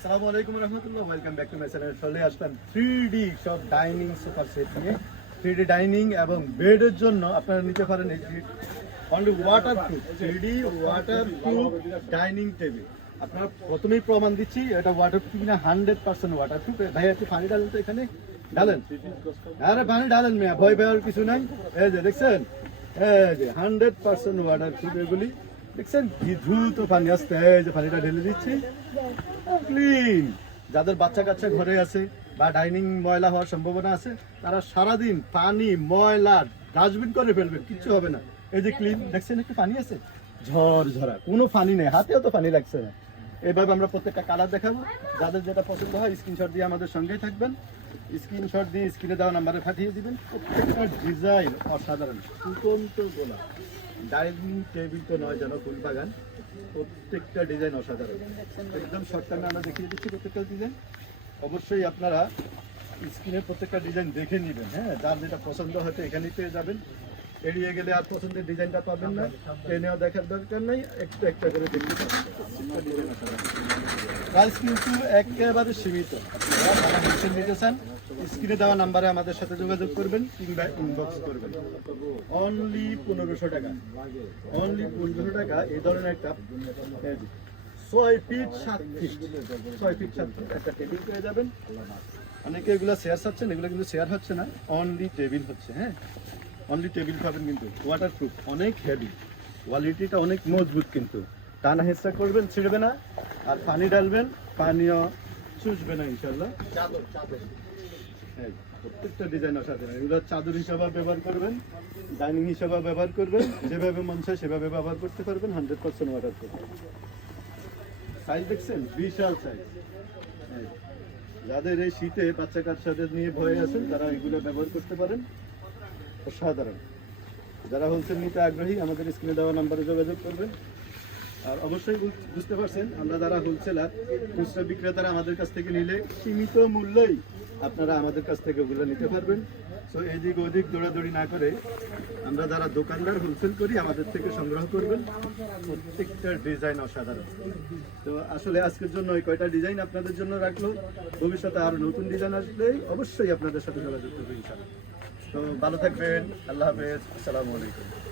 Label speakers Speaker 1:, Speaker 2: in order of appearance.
Speaker 1: আসসালামু আলাইকুম রহমতুল্লাহ welcome back to my channel চলে আসলাম থ্রি ডি সব ডাইনিং সোফার সেট নিয়ে। থ্রি ডি ডাইনিং এবং বেডের জন্য আপনারা নিতে পারেন এই only waterproof three D waterproof dining table আপনারা প্রথমেই প্রমাণ দিচ্ছি, এটা ওয়াটার কিনা হান্ড্রেড পার্সেন্ট ওয়াটার প্রুফ ভাই একটু পানি ডালেন তো এখানে। ডালেন আরে, পানি ডালেন মেয়া, ভয় পাওয়ার কিছু নাই। এই যে, দেখছেন? এই যে হান্ড্রেড পার্সেন্ট ওয়াটার প্রুফ এগুলি। দেখছেন? দ্রুত পানি, আসতে যে পানিটা ঢেলে দিচ্ছি। ক্লিন। যাদের বাচ্চা কাচ্চা ঘরে আছে বা ডাইনিং ময়লা হওয়ার সম্ভাবনা আছে, তারা সারাদিন পানি, ময়লা ডাস্টবিন করে ফেলবেন, কিচ্ছু হবে না। এই যে ক্লিন, দেখছেন একটু পানি আছে? ঝড় ঝরা কোনো পানি নেই, হাতেও তো পানি লাগছে না। এভাবে আমরা প্রত্যেকটা কালার দেখাবো। যাদের যেটা পছন্দ হয় স্ক্রিনশট দিয়ে আমাদের সঙ্গেই থাকবেন। স্ক্রিনশট দিয়ে স্ক্রিনে দেওয়া নাম্বারে পাঠিয়ে দিবেন। প্রত্যেকটা ডিজাইন অসাধারণ। ফুটন্ত গোলা ডাইনিং টেবিল তো নয় যেন ফুল বাগান প্রত্যেকটা ডিজাইন অসাধারণ। একদম শর্ট টাইমে আমরা দেখিয়ে দিচ্ছি প্রত্যেকটা ডিজাইন। অবশ্যই আপনারা স্ক্রিনের প্রত্যেকটা ডিজাইন দেখে নেবেন হ্যাঁ? যার যেটা পছন্দ হয়তো এখানেই পেয়ে যাবেন। এড়িয়ে গেলে আর পছন্দের ডিজাইনটা পাবেন না। ট্রেনেও দেখার দরকার নেই, একটু একটা করে দেখতে পাবেন। প্রাইস কিন্তু একেবারে সীমিত। নিতে চান স্ক্রিনে দেওয়া নাম্বারে আমাদের সাথে যোগাযোগ করবেন, কিংবা ইনবক্স করবেন। অনলি পনেরোশো টাকা। অনলি পনেরোশো টাকা এই ধরনের একটা ছয় ফিট সাত ফিট ছয় ফিট সাত ফিট একটা টেবিল পেয়ে যাবেন। অনেকে এগুলো শেয়ার চাচ্ছেন এগুলো কিন্তু শেয়ার হচ্ছে না। অনলি টেবিল হচ্ছে হ্যাঁ? অনলি টেবিল পাবেন কিন্তু। ওয়াটার প্রুফ অনেক হেভি কোয়ালিটিটা অনেক মজবুত কিন্তু। টানা হেঁচড়া করবেন, ছিঁড়বে না। আর পানি ডালবেন পানিও চুষবে না ইনশাল্লাহ প্রত্যেকটা ডিজাইন অসাধারণ এগুলো চাদর হিসাবে ব্যবহার করবেন ডাইনিং হিসাবে ব্যবহার করবেন, যেভাবে মন চায় সেভাবে ব্যবহার করতে পারবেন হান্ড্রেড পার্সেন্ট ওয়াটার করবেন সাইজ দেখছেন? বিশাল সাইজ যাদের এই শীতে বাচ্চা কাচ্চাদের নিয়ে ভয়ে আছেন তারা এগুলো ব্যবহার করতে পারেন। অসাধারণ। যারা হোলসেল নিতে আগ্রহী, আমাদের স্ক্রিনে দেওয়া নাম্বারে যোগাযোগ করবেন। আর অবশ্যই বুঝতে পারছেন, আমরা যারা হোলসেলার খুচরা বিক্রেতারা আমাদের কাছ থেকে নিলে সীমিত মূল্যেই আপনারা আমাদের কাছ থেকে ওগুলো নিতে পারবেন। সো এদিক ওদিক দৌড়াদৌড়ি না করে আমরা যারা দোকানদার হোলসেল করি, আমাদের থেকে সংগ্রহ করবেন। প্রত্যেকটা ডিজাইন অসাধারণ। তো আসলে আজকের জন্য ওই কয়টা ডিজাইন আপনাদের জন্য রাখল? ভবিষ্যতে আরও নতুন ডিজাইন আসলেই অবশ্যই আপনাদের সাথে যোগাযোগ করবেন তো ভালো থাকবেন, আল্লাহ হাফেজ, আসসালামু আলাইকুম।